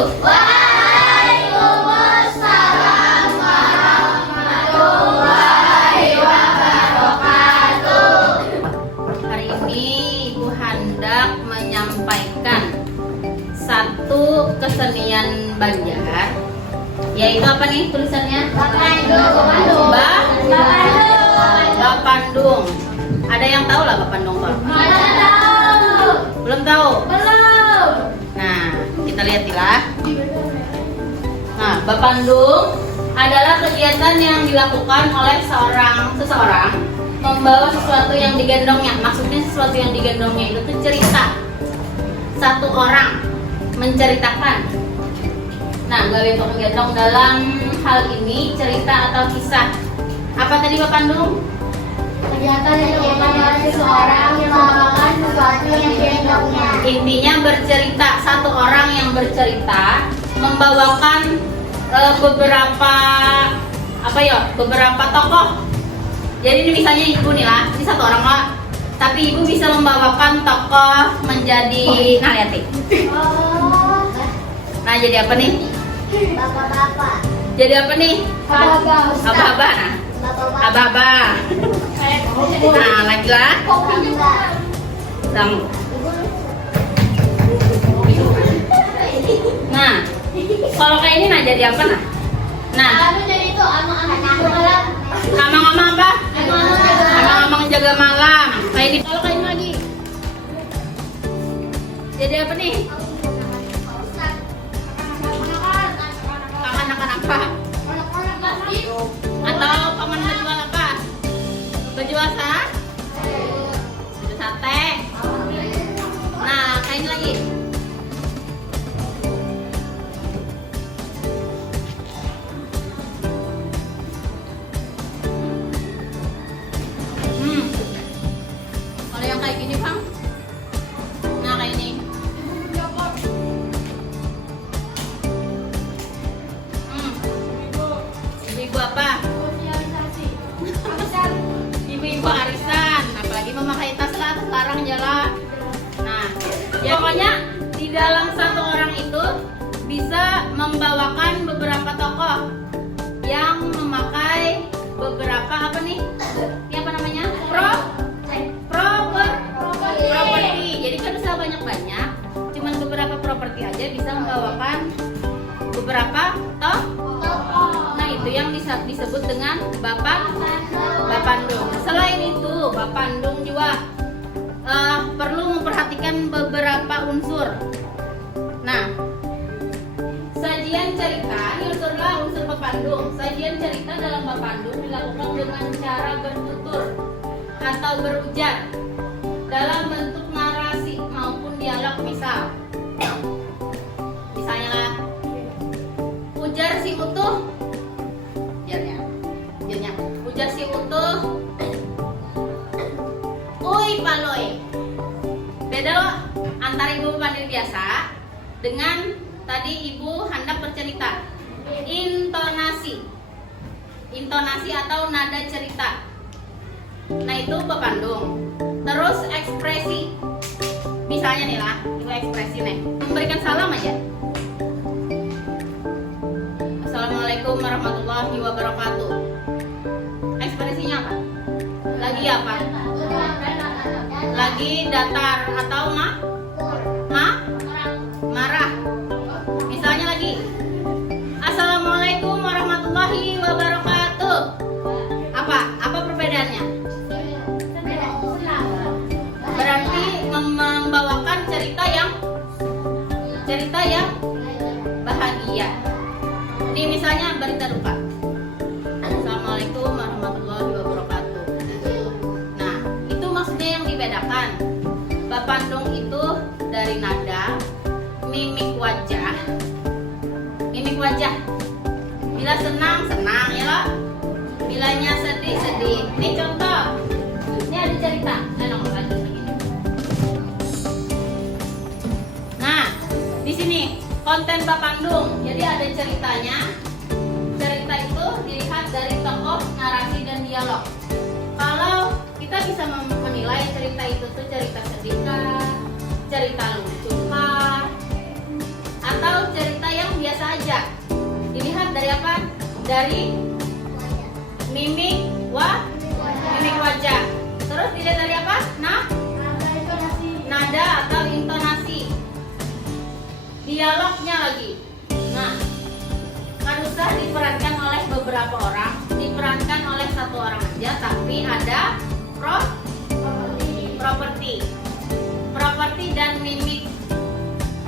Waalaikumsalam warahmatullahi wabarakatuh. Hari ini Ibu hendak menyampaikan satu kesenian Banjar, yaitu apa nih tulisannya? Bapandung. Bapandung. Ada yang tahu lah Bapandung apa? Belum tahu? Belum. Nah, kita lihat ya. Nah, Bapandung adalah kegiatan yang dilakukan oleh seseorang membawa sesuatu yang digendongnya. Maksudnya sesuatu yang digendongnya itu tuh cerita. Satu orang menceritakan. Nah, gawe penggendong dalam hal ini cerita atau kisah. Apa tadi Bapandung? Kegiatan yang dilakukan oleh seseorang yang membawakan sesuatu yang digendongnya. Intinya bercerita, satu orang yang bercerita membawakan beberapa tokoh. Jadi ini misalnya ibu nih lah, ini satu orang lah, tapi ibu bisa membawakan tokoh menjadi lihat. Nah, jadi apa nih? Bapak-bapak. Jadi apa nih? Abah-abah. Nah, abah-abah. Nah, lagi lah. Nah, kalau kayak ini nah jadi apa nah? Nah, Jadi itu amang-amang apa? Amang-amang jaga malam. Kayak ini. Kalau kayak ini lagi. Jadi apa nih? Anak-anak apa? Atau paman berjual apa? Berjual sate. Nah, kayak ini lagi. Kalau yang kayak gini, Bang. Nah, kayak ini. Ibu apa? Ibu-ibu arisan, apalagi memakai tas larang jalan. Nah, ya pokoknya di dalam satu orang itu bisa membawakan beberapa tokoh yang memakai beberapa apa nih? Ini apa namanya? Properti. Jadi kan bisa banyak-banyak, cuman beberapa properti aja bisa membawakan beberapa tokoh. Nah, itu yang disebut dengan Bapandung. Selain itu, Bapandung juga perlu memperhatikan beberapa unsur. Nah, sajian cerita, ini unsurlah unsur Bapandung. Sajian cerita dalam Bapandung dilakukan dengan cara bertutur atau berujar dalam bentuk narasi maupun dialog. Misalnya lah, ujar si utuh. Ujar si utuh. Oi paloi. Beda loh antara ibu panggil biasa dengan tadi ibu hendak bercerita. Intonasi atau nada cerita. Nah, itu Bapandung. Terus ekspresi. Misalnya nih lah, ibu ekspresi nih. Memberikan salam aja. Assalamualaikum warahmatullahi wabarakatuh. Ekspresinya apa? Lagi apa? Lagi datar atau marah. Misalnya lagi, Assalamualaikum warahmatullahi wabarakatuh. Apa perbedaannya? Berarti membawakan cerita yang bahagia. Ini misalnya berita duka. Assalamualaikum warahmatullahi wabarakatuh. Nah, itu maksudnya yang dibedakan. Bapandung itu dari nada, mimik wajah. Bila senang ya loh. Bilanya sedih. Ini contoh. Ini ada cerita. Nah, di sini konten Bapandung. Jadi ada ceritanya. Cerita itu dilihat dari tokoh, narasi, dan dialog. Kalau kita bisa menilai cerita itu tuh cerita sedih kah, cerita lucu kah, atau cerita Dilihat dari apa? Dari mimik wajah. Terus dilihat dari apa? Nada atau intonasi. Dialognya lagi. Nah, kan usah diperankan oleh beberapa orang, diperankan oleh satu orang aja, tapi ada properti dan mimik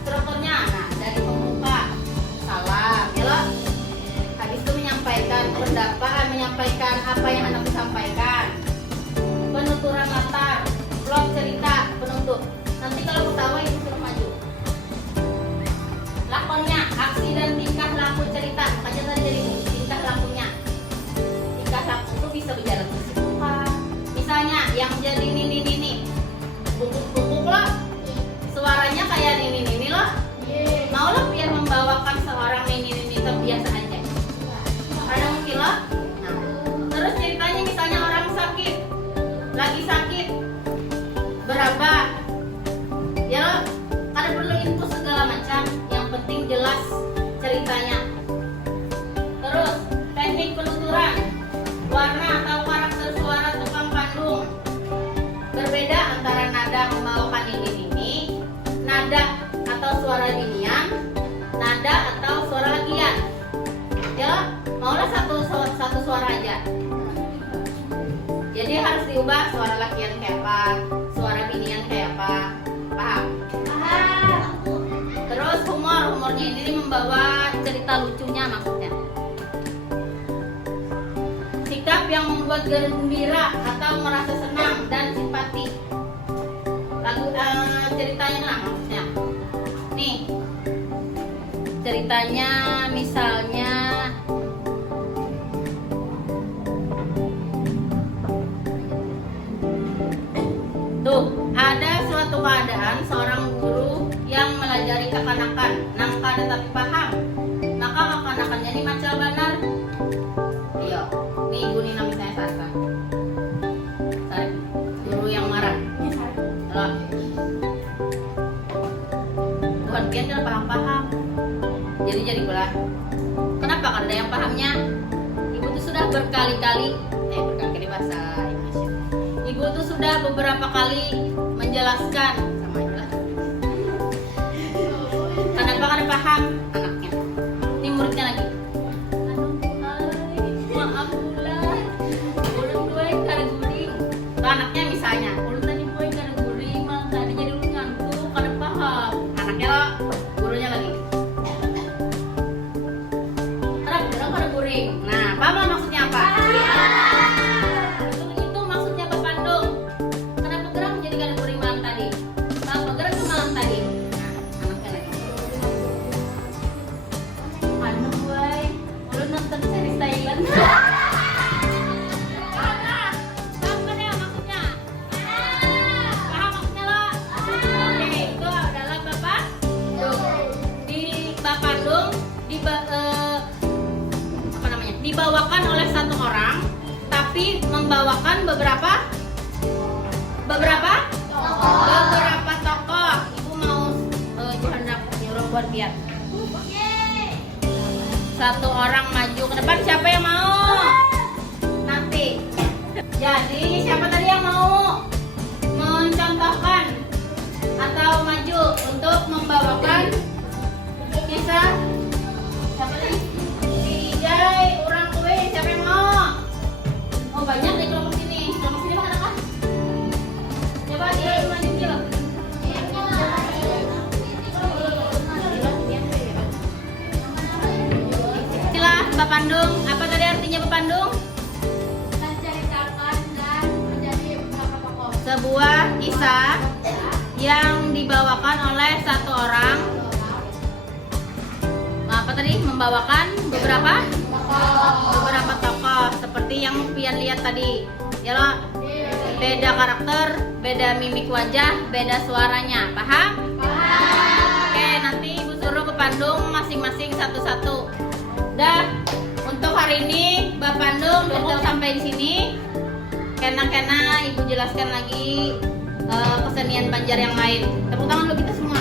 strukturnya. Nah, dari pembuka salam, ya loh. Habis itu menyampaikan pendapat, menyampaikan apa yang hendak disampaikan. Penuturan latar, plot cerita, penutup. Nanti kalau ketawa itu suruh maju. Lakonnya, aksi dan tingkah laku cerita. Makanya tadi jadi tingkah lakunya. Tingkah laku itu bisa berjalan kesimpulan. Misalnya yang jadi nini, bubuk loh. Suaranya kayak nini loh. Mau lo biar membawakan seorang nini terbiasa aja. Ada mungkin loh. Nah, terus ceritanya misalnya orang sakit, lagi sakit, berapa? Ya lo, kada perlu info segala macam. Yang penting jelas ceritanya. Terus teknik penuturan, warna atau karakter suara tukang pandung. Berbeda antara nada membawakan ini, nada atau suara dinian, nada atau suara lagian. Ya, maulah satu suara aja. Jadi harus diubah suara lagian kayak apa, suara binian kayak apa. Paham? Terus humornya ini membawa cerita lucunya maksudnya. Sikap yang membuat gembira atau merasa senang dan simpati. Ceritanya lah maksudnya. Nih, ceritanya misalnya tuh, ada suatu keadaan seorang guru yang melajari kekanakan, nangka tetapi paham. Maka kekanakannya ini macam benar. Iya, nih ibu Nina misalnya Sarka. Guru yang marah. Loh. Bukan dia tidak paham-paham. Jadi pula. Kenapa? Karena ada yang pahamnya. Ibu tuh sudah berkali-kali bahasa Indonesia. Ibu tuh sudah beberapa kali menjelaskan sama aja lah. Kenapa kada paham anaknya? Ini muridnya lagi. Maaf pula. Ulun gue kada guring. Tuh anaknya misalnya, ulun tadi gue kada guring, malah tadi jadi ulun ngantuk, kada paham. Anaknya lo, gurunya lagi. Kada guring. Nah, paham maksudnya apa? Itu maksudnya berpandung. Kenapa gerak menjadi kada guring malam tadi? Kenapa gerak ke malam tadi? Nah, anaknya lagi. Anu gue, ulun nonton series Thailand. Dibawakan oleh satu orang, tapi membawakan beberapa tokoh. Ibu mau hendak nyuruh buat biar satu orang maju ke depan. Siapa yang mau? Nanti. Jadi siapa tadi yang mau mencontohkan atau maju untuk membawakan kisah? Siapa tadi? Ijai, orang kue, siapa yang mau? Oh banyak di kelompok sini mah ada kan? Coba dia maju kilo. Sila, Mbak Pandung. Apa tadi artinya Mbak Pandung? Menceritakan dan menjadi beberapa tokoh. Sebuah kisah yang dibawakan oleh satu orang. Apa tadi? Membawakan beberapa tokoh seperti yang pian lihat tadi. Ya loh. Beda karakter, beda mimik wajah, beda suaranya. Paham? Oke, nanti Ibu suruh ke Pandung masing-masing satu-satu. Dah, untuk hari ini Mbak Pandung cukup sampai di sini. Kena Ibu jelaskan lagi kesenian Banjar yang lain. Tepuk tangan dulu kita semua.